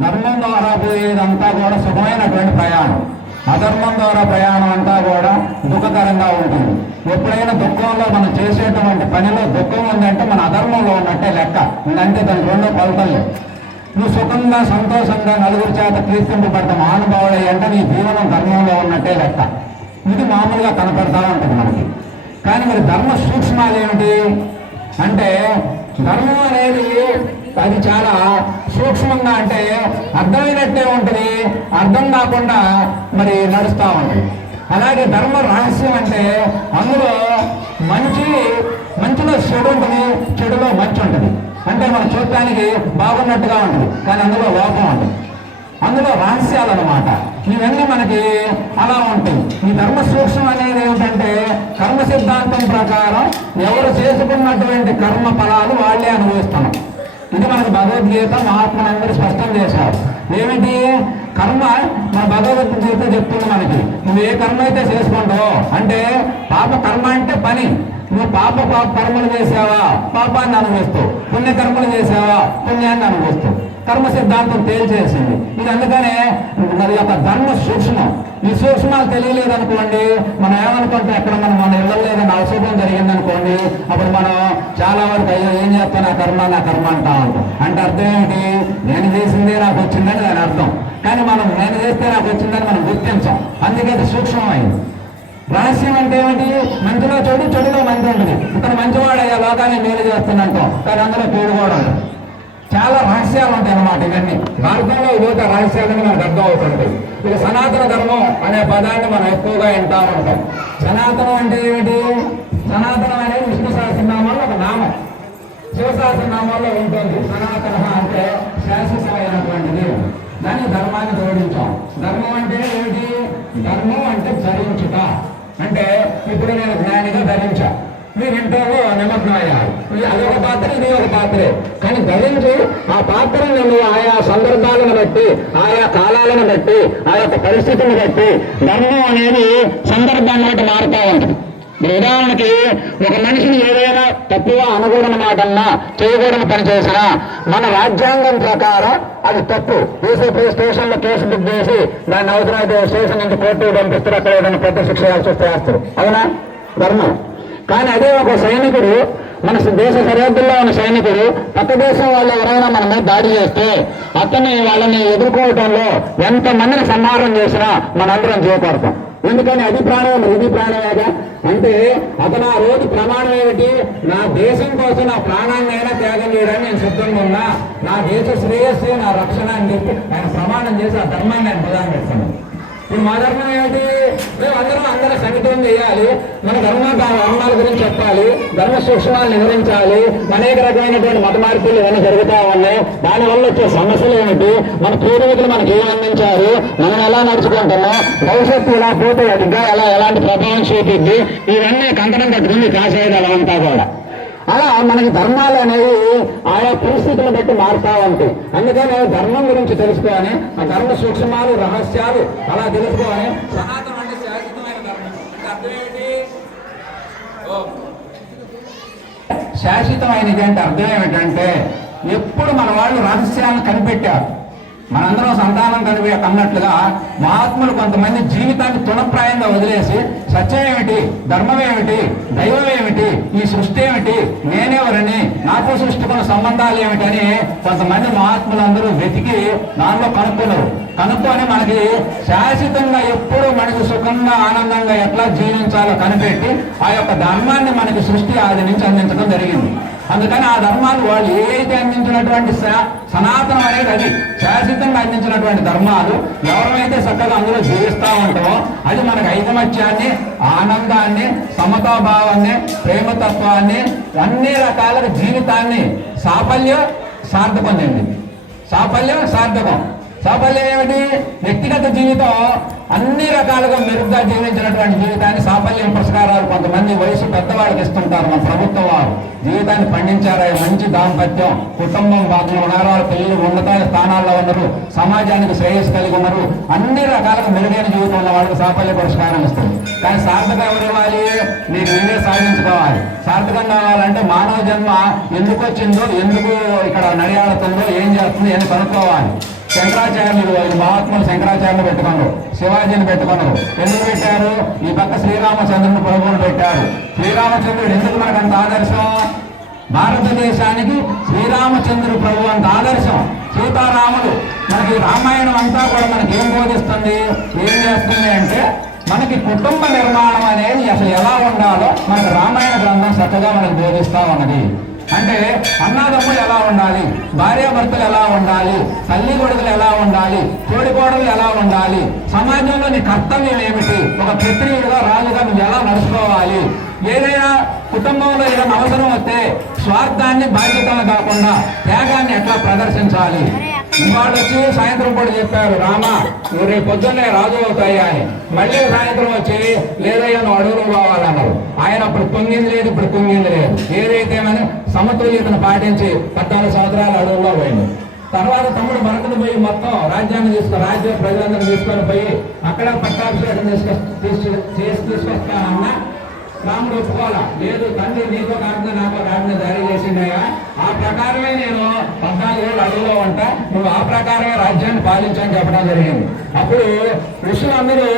ధర్మం ద్వారా పోయేదంతా కూడా సుఖమైనటువంటి ప్రయాణం, అధర్మం ద్వారా ప్రయాణం అంతా కూడా దుఃఖకరంగా ఉంటుంది. ఎప్పుడైనా దుఃఖంలో మనం చేసేటువంటి పనిలో దుఃఖం ఉందంటే మన అధర్మంలో ఉన్నట్టే లెక్క. ఇంకంటే దానికి రెండో కొలతలు. నువ్వు సుఖంగా సంతోషంగా నలుగురి చేత కీర్తింపబడ్డ మహానుభావుడు అంటే నీ జీవనం ధర్మంలో ఉన్నట్టే లెక్క. ఇది మామూలుగా కనపడతా ఉంటుంది మనకి. కానీ మరి ధర్మ సూక్ష్మాలు ఏమిటి అంటే, ధర్మం అనేది అది చాలా సూక్ష్మంగా, అంటే అర్థమైనట్టే ఉంటుంది, అర్థం కాకుండా మరి నడుస్తూ ఉంటుంది. అలాగే ధర్మ రహస్యం అంటే అందులో మంచిలో చెడు ఉంటుంది, చెడులో మంచి ఉంటుంది. అంటే మనం చూడటానికి బాగున్నట్టుగా ఉంటుంది, కానీ అందులో లోపం ఉంటుంది. అందులో రహస్యాలు అన్నమాట. ఇవన్నీ మనకి అలా ఉంటాయి. ఈ ధర్మ సూక్ష్మం అనేది ఏమిటంటే, కర్మ సిద్ధాంతం ప్రకారం ఎవరు చేసుకున్నటువంటి కర్మ ఫలాలు వాళ్ళే అనుభవిస్తున్నాం. ఇది మనకు భగవద్గీత మహాత్ములందరూ స్పష్టం చేశారు. ఏమిటి కర్మ? మన భగవద్గీత చెప్తుంది మనకి, నువ్వు ఏ కర్మ అయితే చేసుకుంటావో, అంటే పాప కర్మ అంటే పని. నువ్వు పాప కర్మలు చేసావా, పాపాన్ని అనుభవిస్తావు. పుణ్యకర్మలు చేసావా, పుణ్యాన్ని అనుభవిస్తావు. కర్మ సిద్ధాంతం తేల్చేసింది ఇది. అందుకనే మరి యొక్క ధర్మ సూక్ష్మం. ఈ సూక్ష్మాలు తెలియలేదనుకోండి, మనం ఏమనుకుంటాం, ఎక్కడ మన ఇళ్ళలో ఏదైనా అశుభం జరిగిందనుకోండి, అప్పుడు మనం చాలా వరకు అయ్యో ఏం చేస్తాను, నా కర్మ అంటా ఉంటాం. అంటే అర్థం ఏమిటి? నేను చేసిందే నాకు వచ్చిందని దాని అర్థం. కానీ మనం నేను చేస్తే నాకు వచ్చిందని మనం గుర్తించాం. అందుకే అది సూక్ష్మమైంది. రహస్యం అంటే ఏమిటి? మంచిలో చెడు, చెడులో మంచి ఉంటుంది. ఇక్కడ మంచివాడయ్యా లోకాన్ని మేలు చేస్తున్నట్టు, కానీ అందులో పేరు కూడా ఉంటుంది. చాలా రహస్యాలు ఉంటాయి అన్నమాట. ఇవన్నీ మార్గంలో ఇదొక రహస్యాలని మనకు అర్థం అవుతుంది. ఇక సనాతన ధర్మం అనే పదాన్ని మనం ఎక్కువగా వింటా ఉంటాం. సనాతనం అంటే ఏమిటి? సనాతనం అనేది విష్ణు సహస్రనామాల్లో ఒక నామం, శివ సహస్రనామాల్లో ఉంటుంది. సనాతన అంటే శాశ్వతమైనటువంటిది. దాన్ని ధర్మాన్ని జోడించాం. ధర్మం అంటే ఏమిటి? ధర్మం అంటే ధరించుట. అంటే ఇప్పుడు నేను జ్ఞానిగా ధరించా, మీరు ఇంట్లో నిమగ్నం అయ్యారు. అదొక పాత్ర, ఇది ఒక పాత్రే. కానీ ధరించి ఆ పాత్రను నేను ఆయా సందర్భాలను బట్టి, ఆయా కాలాలను బట్టి, ఆ యొక్క పరిస్థితులను బట్టి ధర్మం అనేది సందర్భాన్ని బట్టి మారుతూ ఉంటుంది. ఉదాహరణకి ఒక మనిషిని ఏదైనా తప్పుగా అనకూడని మాటన్నా, చేయకూడని పని చేసినా మన రాజ్యాంగం ప్రకారం అది తప్పు. స్టేషన్లో కేసు బుక్ చేసి దాన్ని అవసరమైతే స్టేషన్ నుంచి కోర్టుకు పంపిస్తారు. అక్కడ ఏదైనా పెద్ద శిక్ష చేస్తారు. అవునా? ధర్మం. కానీ అదే ఒక సైనికుడు, మన దేశ సరిహద్దుల్లో ఉన్న సైనికుడు పక్క దేశం వాళ్ళు ఎవరైనా మన మీద దాడి చేస్తే వాళ్ళని ఎదుర్కోవటంలో ఎంతమందిని సంహారం చేసినా మనందరం చేపడతాం. ఎందుకని అది ప్రాణం, ఇది ప్రాణమేగా. అంటే అతను ఆ రోజు ప్రమాణం ఏమిటి? నా దేశం కోసం నా ప్రాణాన్ని అయినా త్యాగం చేయడానికి నేను సిద్ధంగా ఉన్నా, నా దేశ శ్రేయస్సే నా రక్షణ అని చెప్పి ఆయన ప్రమాణం చేసి ఆ ధర్మాన్ని నేను ప్రదానం చేస్తాను. ఇప్పుడు మా ధర్మం ఏమిటి? మేము అందరూ సమితం చేయాలి, మన ధర్మాల గురించి చెప్పాలి, ధర్మ సూక్ష్మాలను వివరించాలి. అనేక రకమైనటువంటి మత మార్పులు ఏమైనా జరుగుతా ఉన్నాయి, దానివల్ల వచ్చే సమస్యలు ఏమిటి, మన పూర్వీకులు మనకి ఏం అందించారు, మనం ఎలా నడుచుకుంటున్నాం, భవిష్యత్తు ఇలా పోతే అదిగా ఎలాంటి ప్రభావం చూపిద్ది, ఇవన్నీ కంకణం కట్టుకుని కాసేయగలమంతా కూడా. అలా మనకి ధర్మాలు అనేవి ఆయా పరిస్థితులను బట్టి మారుతా ఉంటాయి. అందుకని ధర్మం గురించి తెలుసుకోవాలి, ఆ ధర్మ సూక్ష్మాలు, రహస్యాలు అలా తెలుసుకోవాలి. సనాతనం అంటే శాశ్వతమైన ధర్మం. అర్థం ఏమిటి? శాశ్వతమైనది అంటే అర్థం ఏమిటంటే, ఎప్పుడు మన వాళ్ళు రహస్యాలను కనిపెట్టారు. మనందరం సంతానం కన్నట్లుగా మహాత్ములు కొంతమంది జీవితాన్ని తృణప్రాయంగా వదిలేసి సత్యం ఏమిటి, ధర్మం ఏమిటి, దైవం ఏమిటి, ఈ సృష్టి ఏమిటి, నేనెవరని, నాతో సృష్టికున్న సంబంధాలు ఏమిటని కొంతమంది మహాత్ములందరూ వెతికి దానిలో కనుక్కొని మనకి శాశ్వతంగా ఎప్పుడు మనకి సుఖంగా ఆనందంగా ఎట్లా జీవించాలో కనిపెట్టి ఆ యొక్క ధర్మాన్ని మనకి సృష్టి ఆది నుంచి అందించడం జరిగింది. అందుకని ఆ ధర్మాలు వాళ్ళు ఏదైతే అందించినటువంటి సనాతనం అనేది, అది శాశ్వతంగా అందించినటువంటి ధర్మాలు ఎవరైతే చక్కగా అందులో జీవిస్తూ ఉంటామో అది మనకు ఐకమత్యాన్ని, ఆనందాన్ని, సమతాభావాన్ని, ప్రేమతత్వాన్ని, అన్ని రకాల జీవితాన్ని సాఫల్యం సార్థకం చెందింది. సాఫల్యం ఏమిటి? వ్యక్తిగత జీవితం అన్ని రకాలుగా మెరుగ్గా జీవించినటువంటి జీవితాన్ని సాఫల్యం పురస్కారాలు కొంతమంది వయసు పెద్దవాళ్ళకి ఇస్తుంటారు. మన ప్రభుత్వం వారు జీవితాన్ని పండించారు. మంచి దాంపత్యం, కుటుంబం బాగా ఉన్నారు, పిల్లలు ఉన్నత స్థానాల్లో ఉన్నారు, సమాజానికి శ్రేయస్సు కలిగి ఉన్నారు, అన్ని రకాలుగా మెరుగైన జీవితం ఉన్న వాళ్ళకి సాఫల్య పురస్కారం ఇస్తుంది. కానీ సార్థకం ఎవరు ఇవ్వాలి? మీరు మీరే సాధించుకోవాలి. సార్థకం కావాలంటే మానవ జన్మ ఎందుకు వచ్చిందో, ఎందుకు ఇక్కడ నడియాడుతుందో, ఏం చేస్తుందో అని కనుక్కోవాలి. శంకరాచార్యులు మహాత్ములు శంకరాచార్యులు పెట్టుకున్నారు, శివాజీని పెట్టుకున్నారు. ఎందుకు పెట్టారు? ఈ పక్క శ్రీరామచంద్రుని ప్రభువును పెట్టారు. శ్రీరామచంద్రుడు ఎందుకు మనకు అంత ఆదర్శం? భారతదేశానికి శ్రీరామచంద్రుడు ప్రభు అంత ఆదర్శం. సీతారాములు మనకి రామాయణం అంతా కూడా మనకి ఏం బోధిస్తుంది, ఏం చేస్తుంది అంటే మనకి కుటుంబ నిర్మాణం అనేది అసలు ఎలా ఉండాలో మనకి రామాయణ గ్రంథం చక్కగా మనకు బోధిస్తా ఉన్నది. అంటే అన్నాదమ్ములు ఎలా ఉండాలి, భార్యాభర్తలు ఎలా ఉండాలి, తల్లి కొడుకులు ఎలా ఉండాలి, తోడికోడలు ఎలా ఉండాలి, సమాజంలో నీ కర్తవ్యం ఏమిటి, ఒక క్షత్రియుడుగా రాజుగా నువ్వు ఎలా నడుచుకోవాలి, ఏదైనా కుటుంబంలో ఏదైనా అవసరం వస్తే స్వార్థాన్ని బాధ్యతలు కాకుండా త్యాగాన్ని ఎట్లా ప్రదర్శించాలి. ఇవాళ వచ్చి సాయంత్రం కూడా చెప్పారు, రామా నువ్వు రేపు పొద్దున్నే రాజు అవుతాయా అని. మళ్ళీ సాయంత్రం వచ్చి లేదయ్యా నువ్వు అడవులు పోవాలన్నారు. ఆయన అప్పుడు పొంగింది లేదు, ఇప్పుడు పొంగింది లేదు. ఏదైతే మనం సమతుల్యతను పాటించి 14 సంవత్సరాలు అడవుల్లో పోయింది. తర్వాత తమ్ముడు భరతుడు పోయి మొత్తం రాజ్యాన్ని రాజ్య ప్రజలందరూ తీసుకొని పోయి అక్కడ పట్టాభిషేకం తీసుకొస్తానన్నా రాముడు ఒప్పుకోవాలా. లేదు తండ్రి నీకో కాకుండా నాకో రాజ్యం జారీ చేసిండయా, ఆ ప్రకారమే నేను 14 ఏళ్ళు అడవులో ఉంటా, నువ్వు ఆ ప్రకారమే రాజ్యాన్ని పాలించని చెప్పడం జరిగింది. అప్పుడు ఋషులందరూ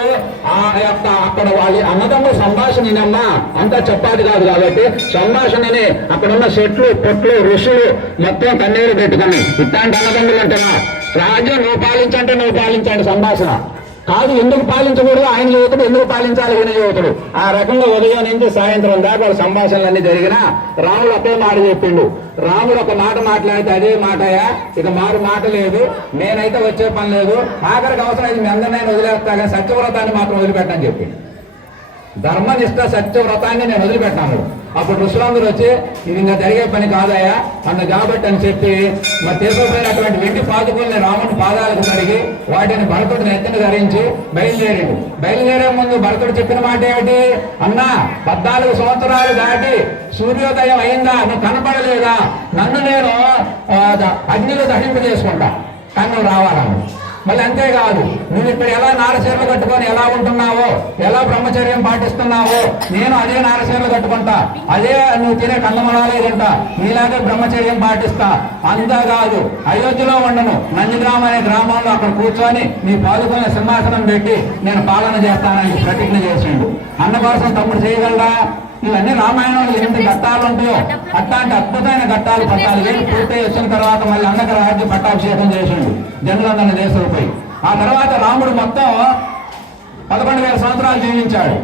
ఆ యొక్క అక్కడ వాళ్ళ అన్నదమ్ముల సంభాషణ వినమ్మా, అంతా చెప్పాలి కాదు కాబట్టి సంభాషణని అక్కడున్న చెట్లు పొట్లు ఋషులు మొత్తం కన్నీరు పెట్టుకుని ఇట్లాంటి అన్నదమ్ములు అంటేనా రాజ్యం నువ్వు పాలించంటే నువ్వు పాలించండి సంభాషణ కాదు. ఎందుకు పాలించకూడదు ఆయన యువతుడు, ఎందుకు పాలించాలి ఈయన యువతుడు. ఆ రకంగా ఉదయం నుంచి సాయంత్రం దాకా వాళ్ళ సంభాషణలన్నీ జరిగినా రాముడు ఒకే మాట చెప్పిండు. రాముడు ఒక మాట మాట్లాడితే అదే మాటయా, ఇక మారు మాట లేదు, నేనైతే వచ్చే పని లేదు, ఆఖరికి అవసరం అయితే మీ అందరినైనా వదిలేస్తాగా, సత్యవ్రతాన్ని మాత్రం వదిలిపెట్టని చెప్పిండు. ధర్మనిష్ట సత్యవ్రతాన్ని నేను వదిలిపెట్టాను. అప్పుడు ఋషులందరూ వచ్చి ఇది ఇంకా జరిగే పని కాదయా అన్న కాబట్టి అని చెప్పి మరి తీసుకుపోయినటువంటి వెండి పాదుకుల్ని రాముని పాదాలకు కడిగి వాటిని భరతుడిని ఎత్తుని ధరించి బయలుదేరాడు. బయలుదేరే ముందు భరతుడు చెప్పిన మాట ఏమిటి? అన్నా 14 సంవత్సరాలు దాటి సూర్యోదయం అయిందా, నువ్వు కనపడలేదా, నన్ను నేను అగ్నిలో దహింపజేసుకుంటా కానీ నువ్వు రావాలను. మళ్ళీ అంతేకాదు, నువ్వు ఇక్కడ ఎలా నారచీరలు కట్టుకొని ఎలా ఉంటున్నావో, ఎలా బ్రహ్మచర్యం పాటిస్తున్నావో నేను అదే నారచీరలు కట్టుకుంటా, అదే నువ్వు తినే కందమలాలే తింటా, నీలాగే బ్రహ్మచర్యం పాటిస్తా. అంతేకాదు అయోధ్యలో ఉండను, నందిగ్రామం అనే గ్రామంలో అక్కడ కూర్చొని నీ పాదుకునే సింహాసనం పెట్టి నేను పాలన చేస్తానని ప్రతిజ్ఞ చేసిండు. అన్న కోసం తమ్ముడు చేయగలరా? ఇవన్నీ రామాయణంలో ఎన్ని ఘట్టాలు ఉంటాయో అట్లాంటి అద్భుతమైన ఘట్టాలు 14 ఏళ్ళు పూర్తి వచ్చిన తర్వాత మళ్ళీ అన్నక రాజ్య పట్టాభిషేకం చేసిండు జనులందరినీ దేశంపై. ఆ తర్వాత రాముడు మొత్తం 11,000 సంవత్సరాలు జీవించాడు.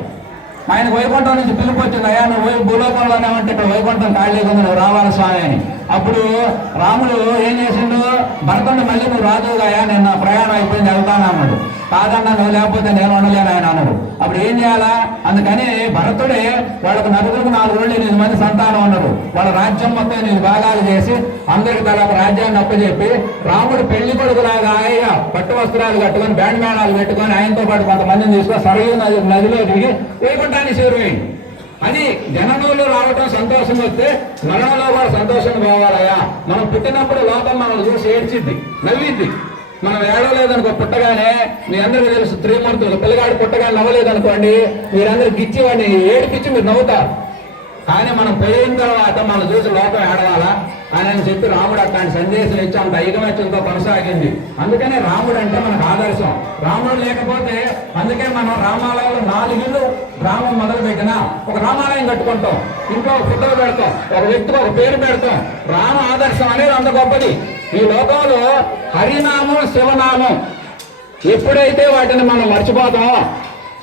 ఆయనకు వైకుంఠం నుంచి పిలుపు వచ్చింది, అయ్యా నువ్వు భూలోకంలోనే ఉంటే ఇక్కడ వైకుంఠం ఖాళీగా నువ్వు రావాలి స్వామి అని. అప్పుడు రాముడు ఏం చేసిండు? భరతుడిని మళ్ళీ నువ్వు రాజుగాయా, నేను నా ప్రయాణం అయిపోయింది వెళ్తాను అన్నాడు. కాదన్నా నువ్వు లేకపోతే నేను ఉండలేను ఆయన అన్నాడు. అప్పుడు ఏం చేయాలా? అందుకని భరతుడే వాళ్ళకు నలుగురికి 4 రోజులు 8 మంది సంతానం ఉన్నారు. వాళ్ళ రాజ్యం మొత్తం 8 భాగాలు చేసి అందరికి తల రాజ్యాన్ని అప్పచెప్పి రాముడు పెళ్లి కొడుకులాగా పట్టు వస్త్రాలు కట్టుకొని బ్యాండ్ మేళాలు పెట్టుకొని ఆయనతో పాటు కొంతమందిని తీసుకొని సరయూ నదిలో దిగి వైకుంఠాన్ని చేరువేయండి. అది జననంలో రావటం సంతోషం వస్తే మరణంలో కూడా సంతోషం పోవాలయ్యా. మనం పుట్టినప్పుడు లోకం మనం చూసి ఏడ్చిద్ది, నవ్విద్ది. మనం ఏడవలేదనుకో, పుట్టగానే మీ అందరికీ తెలుసు త్రిమూర్తులు, పిల్లగాడు పుట్టగానే నవ్వలేదనుకోండి మీరందరూ గిచ్చి వాడిని ఏడిపించి మీరు నవ్వుతారు. కానీ మనం పోయిన తర్వాత మనం చూసి లోకం ఏడవాలా అని చెప్పి రాముడు అట్లాంటి సందేశం ఇచ్చి అంత ఐకమత్యంతో కొనసాగింది. అందుకనే రాముడు అంటే మనకు ఆదర్శం. రాముడు లేకపోతే అందుకే మనం రామాలయంలో 4 ఇళ్ళు గ్రామం మొదలు పెట్టినా ఒక రామాలయం కట్టుకుంటాం, ఇంట్లో ఒక ఫోటో పెడతాం, ఒక వ్యక్తికి ఒక పేరు పెడతాం. రామ ఆదర్శం అనేది అంత గొప్పది. ఈ లోకంలో హరినామం శివనామం ఎప్పుడైతే వాటిని మనం మర్చిపోతామో,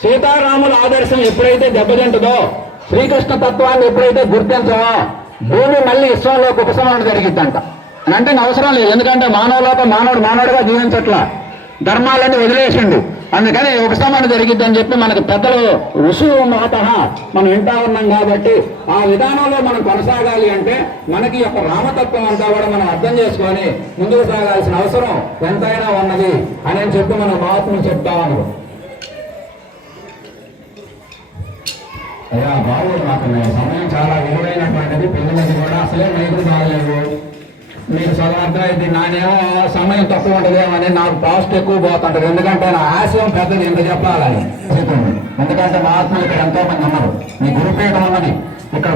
సీతారాముల ఆదర్శం ఎప్పుడైతే దెబ్బతింటుందో, శ్రీకృష్ణ తత్వాన్ని ఎప్పుడైతే గుర్తించమో భూమి మళ్ళీ విశ్వంలోకి ఉపశమనం జరిగిద్దంట. అంటే అవసరం లేదు, ఎందుకంటే మానవలోకం మానవుడుగా జీవించట్లా, ధర్మాలన్నీ వదిలేసిండు. అందుకని ఉపశమనం జరిగిద్దని చెప్పి మనకు పెద్దలు ఋషులు మాట మనం వింటా ఉన్నాం. కాబట్టి ఆ విధానంలో మనం కొనసాగాలి అంటే మనకి యొక్క రామతత్వం అంతా కూడా మనం అర్థం చేసుకొని ముందుకు సాగాల్సిన అవసరం ఎంతైనా ఉన్నది అని చెప్పి మనం మహాత్ములు చెప్తా ఉన్నారు. అయ్యా బాగోదు, నాకు సమయం చాలా విలువైనటువంటిది, పిల్లలకి కూడా అసలే మైకులు బాగలేవు. మీకు చదువు అర్థమైంది, నానేమో సమయం తక్కువ ఉంటుందేమని నాకు కాస్ట్ ఎక్కువ పోతుంటారు. ఎందుకంటే నా ఆశయం పెద్దది, ఎంత చెప్పాలని. ఎందుకంటే మహాత్ములు ఇక్కడ ఎంతో మంది ఉన్నారు, మీ గురుపీఠం ఉన్నది ఇక్కడ.